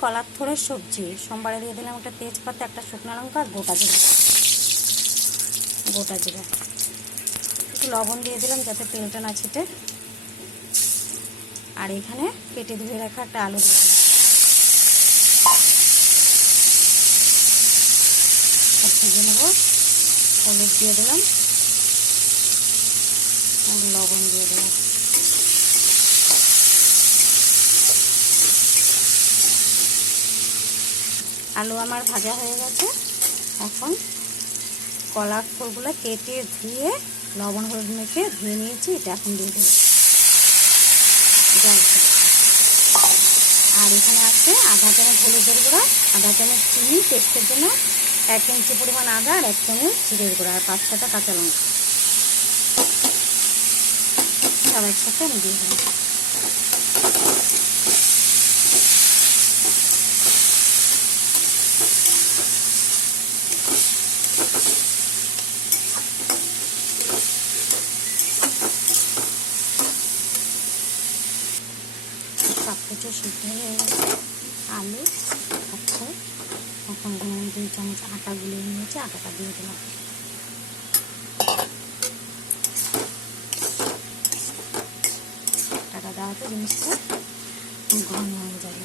কলার থোড়ের সবজি। সোমবারে দিয়ে দিলাম একটা তেজপাতা, একটা শুকনো লঙ্কা আর গোটা জিরা। একটু লবণ দিয়ে দিলাম যাতে তেলটা না ছিটে। আর এখানে কেটে ধুয়ে রাখা একটা আলু দিয়ে দিলাম। ভেজে নেব। হলুদ দিয়ে দিলাম আর লবণ দিয়ে দিলাম। আলু আমার ভাজা হয়ে গেছে। এখন কলার থোড়গুলো কেটে ধুয়ে লবণ হলুদ মেখে ধুয়ে নিয়েছি, এটা এখন দিয়ে দেবো। আর এখানে আছে আধা চামচ হলুদের গুঁড়া, আধা চামচ চিনি টেস্টের জন্য, 1 ইঞ্চি পরিমাণ আদা আর 1 চামচ জিরের গুঁড়া আর 5-6টা কাঁচা লঙ্কা। সব একসাথে আমি দিয়ে দেবো। সব কিছু সিদ্ধ হয়ে গেছে। আলু হচ্ছে, এখন এখানে 2 চামচ আটা গুলিয়ে নিয়েছি, আটাটা দিয়ে দিলাম। আটাটা দেওয়াতে জিনিসটা ঘন হয়ে যাবে।